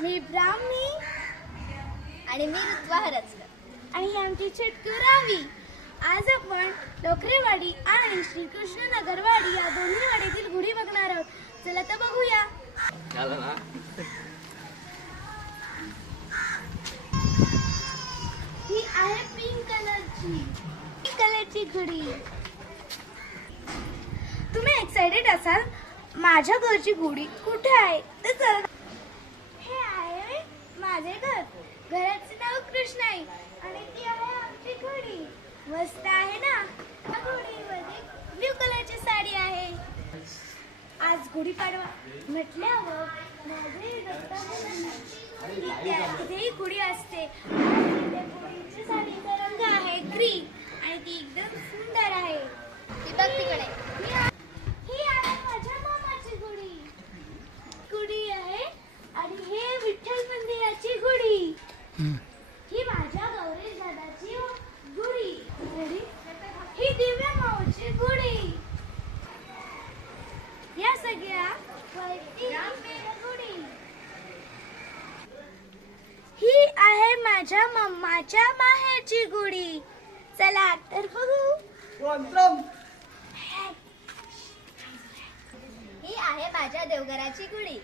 मी ब्राह्मी आणि मी ऋत्वा हरचकर आणि ही आमची छोटकू रावी. आज आपण डोकरेवाडी आणि श्रीकृष्ण नगरवाडी या दोन्ही वाडीतील गुढी बघणार आहोत. चला तर बघूया. ही आहे पिंक कलरची गुढी. तुम्ही एक्साइटेड असाल माझ्या घरची गुढी कुठे आहे तर चला. हे आहे माझे घर. घराचे नाव कृष्ण आहे आणि ती आहे आमची गुढी. मस्त आहे ना. या गुढीमध्ये ब्ल्यू कलरची साडी आहे. आज गुढीपाडवा म्हटल्यावर माझे तिथेही गुढी असते. गुढीची साडीचा रंग आहे ग्रीन आणि ती एकदम सुंदर आहे. ती बघ तिकडे. ही आहे माझ्या मामाची गुढी आहे आणि हे विठ्ठल मंदिराची गुढी. ही माझ्या गौरी दादाची गुढी. ही दिव्या माऊची गुढी. या सगळ्या गुढी. ही आहे माझ्या मम्माच्या माहेरची गुढी. चला तर बघू. ही आहे माझ्या देवघराची गुढी.